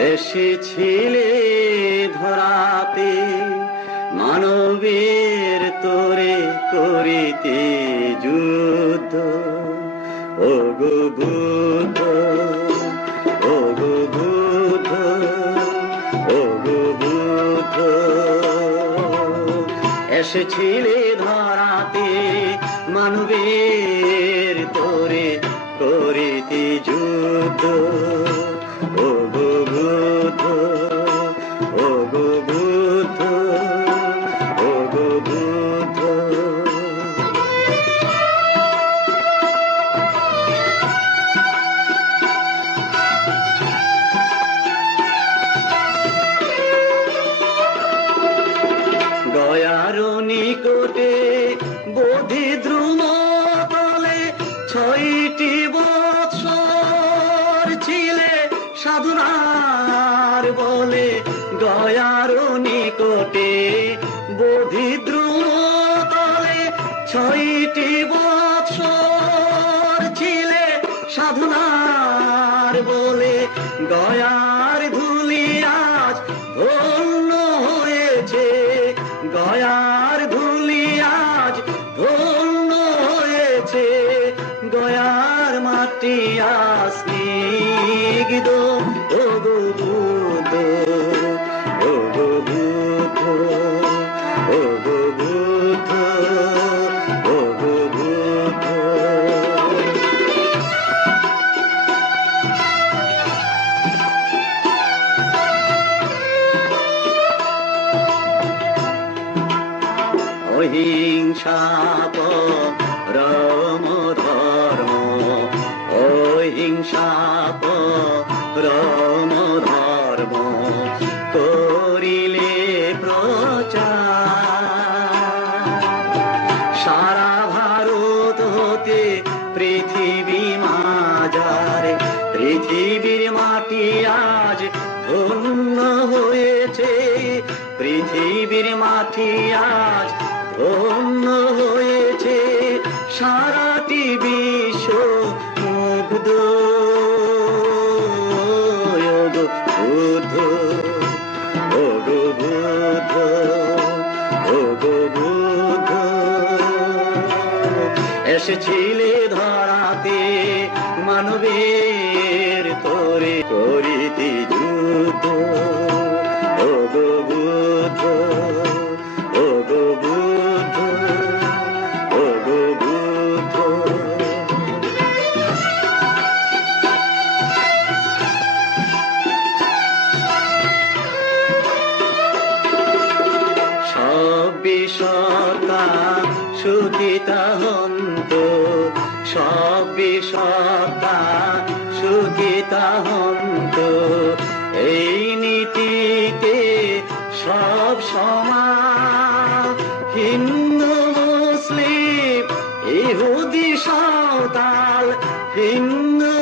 এসেছিলে ধরাতে, মানবের তোরে করিতে যুদ্ধ। ও গো ও গো ও এসেছিলে ধরাতে, মানবের তোরে করিতে যুদ্ধ। নিকটে বোধি দ্রুম তলে ছয়টি বৎসর ছিলে সাধুনার বলে গয়ার নিকটে বোধি দ্রুম তলে ছয়টি বৎসর ছিলে সাধুনার বলে গয়ার গয়ার মাটি আসনিগদ ও গো বুদ্ধ ও গো বুদ্ধ ও গো বুদ্ধ ও গো বুদ্ধ অহিংসা পৃথিবী মাজারে পৃথিবীর মাটি আজ ধন্য হয়েছে। পৃথিবীর মাটি আজ ধন্য হয়েছে। সারাটি বিশ্ব মুগ্ধ ওগো এসেছিলে ধরাতে মানবের তোরে করিতে যুদ্ধ। সুখিতা হন্ত সব সত্তা সুখিতা হন্ত এই নীতিতে সব সমান হিন্দু মুসলিম ইহুদি সাঁওতাল হিন্দু